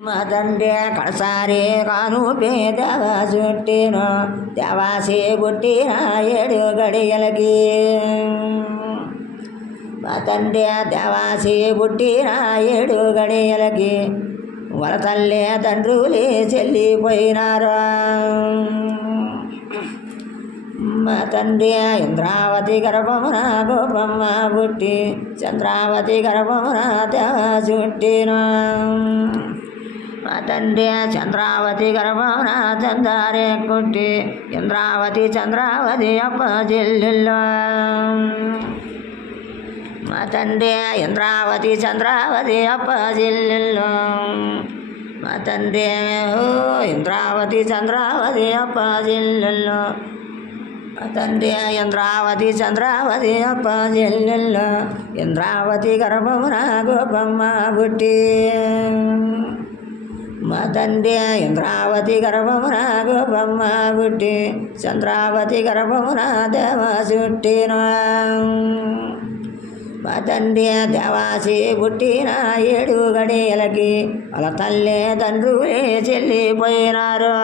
మా తండ్రి కడసారి కాను పేదవ చుట్టిన దేవాసి పుట్టిన 7 గడియలకి మా తండ్రి దేవాసి పుట్టిన 7 గడియలకి వాళ్ళ తల్లి తండ్రులే చెల్లిపోయినారు. మా తండ్రి ఇంద్రావతి గర్భమున గోపమ్మ పుట్టి చంద్రావతి గర్భమున దేవ చుట్టిన మా తండ్రి చంద్రావతి గర్భమున చందారే కుట్టి ఇంద్రావతి చంద్రావతి అప్ప చెల్లెల్లో మా తండ్రి ఇంద్రావతి చంద్రావతి అప్ప చెల్లెల్లో మా తండ్రి ఇంద్రావతి చంద్రావతి అప్ప చెల్లెల్లో మా తండ్రి ఇంద్రావతి చంద్రావతి అప్ప చెల్లెల్లో ఇంద్రావతి గర్భమున గోపమ్మ పుట్టి మా తండ్రి ఇంద్రావతి గర్భమున గోపమ్మ పుట్టి చంద్రావతి గర్భమున దేవ చుట్టిన మా తండ్రి దేవాసి పుట్టిన 7 గడియలకి వాళ్ళ తల్లి తండ్రులే చెల్లిపోయినారు.